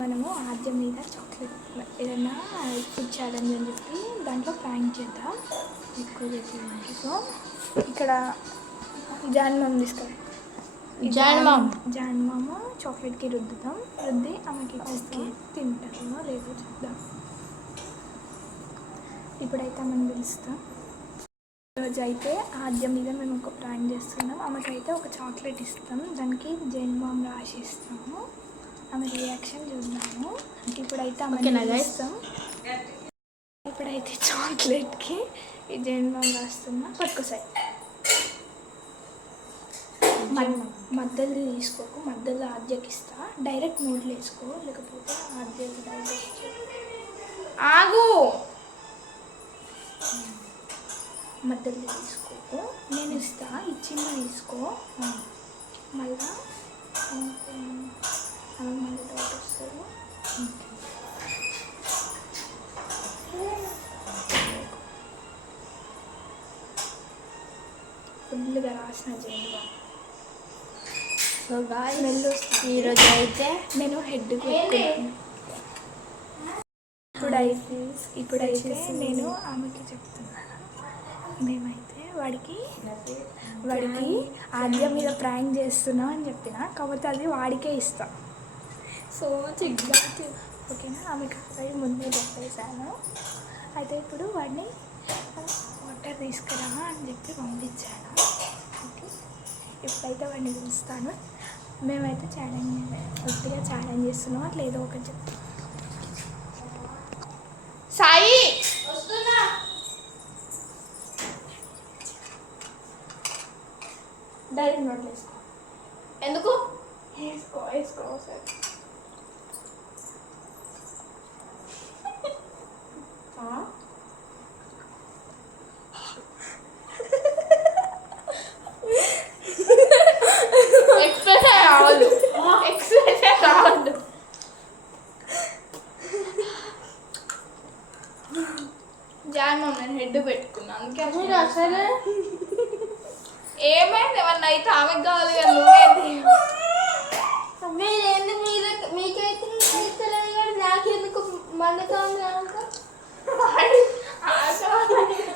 మనము ఆద్యం మీద చాక్లెట్ ఏదైనా ఫుడ్ ఛాలెంజ్ అని చెప్పి దాంట్లో ప్రాంక్ చేద్దాం ఎక్కువ చెప్పి. సో ఇక్కడ జాన్మామ్ తీసుకోండి. జాన్మామ చాక్లెట్కి రుద్దుతాం. రుద్ది ఆమెకి ఇస్తాం. తింటామో లేదో చూద్దాం. ఇప్పుడైతే ఆమెను పిలుస్తాం. ఈరోజు అయితే ఆద్యం మీద మేము ఒక ప్రాంక్ చేస్తున్నాం. ఆమెకైతే ఒక చాక్లెట్ ఇస్తాం. దానికి జాన్మామ్ రాసి ఇస్తాము. ఆమె రియాక్షన్ చూద్దాము. ఇప్పుడైతే ఆమె ఇస్తాం. ఇప్పుడైతే చాక్లెట్కి ఈ జాన్మామ్ రాస్తున్నా. పట్టుకోసారి మధ్యలో తీసుకోకు. మధ్యలో ఆద్యకి ఇస్తా. డైరెక్ట్ నోట్లో వేసుకో, లేకపోతే ఆద్యకి డైరెక్ట్ ఆగు. మధ్యలో తీసుకోకు. నేను ఇస్తా. ఇచ్చింది తీసుకో. మళ్ళీ మళ్ళీ డౌట్ వస్తుంది. ఫుల్గా రాసిన జైలుగా. సో స్మెల్ వస్తుంది. ఈరోజు అయితే నేను హెడ్ ఇప్పుడైతే నేను ఆమెకి చెప్తున్నాను. మేమైతే వాడికి ఆద్యం మీద ప్రాంక్ చేస్తున్నాం అని చెప్పిన. కాకపోతే అది వాడికే ఇస్తాం. సో చిగ్గా ఓకేనా. ఆమెకి ఆల్రెడీ ముందే చెప్పేశాను. అయితే ఇప్పుడు వాడిని వాటర్ తీసుకురా అని చెప్పి పంపించాను. ఓకే, ఇప్పుడైతే వాడిని పిలుస్తాను. మేమైతే కొద్దిగా ఛాలెంజ్ చేస్తున్నాం. అట్లా ఏదో ఒకటి చెప్తాం. సాయి వస్తున్నా. డైరెక్ట్ నోట్ వేసుకో. ఎందుకు వేసుకో సరే. జాన్మామ్ నేను హెడ్ పెట్టుకున్నాను. అందుకే ఏమైంది? ఏమన్నా అయితే ఆమెకు కావాలి కదా. నువ్వేంది మీకైతే నాకెందుకు మండుతుంది?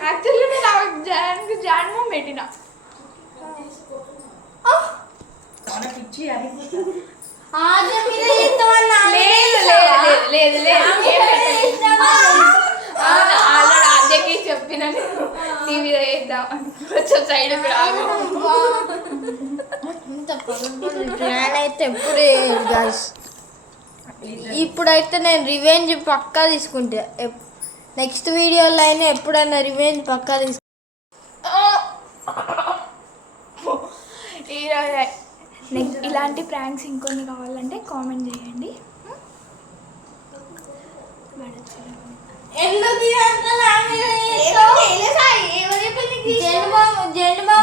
యాక్చువల్లీ నేను ఆమెకు జాన్మామ్ పెట్టిన. ఆద్యకి చెప్పిన టీవీ వేద్దాం కొంచెం సైడ్ రాదు. అయితే ఇప్పుడైతే నేను రివెంజ్ పక్కా తీసుకుంటా. నెక్స్ట్ వీడియోలో అయినా ఎప్పుడైనా రివెంజ్ పక్కా తీసుకుంటా. ఇలాంటి ప్రాంక్స్ ఇంకొన్ని కావాలంటే కామెంట్ చేయండి. జెండు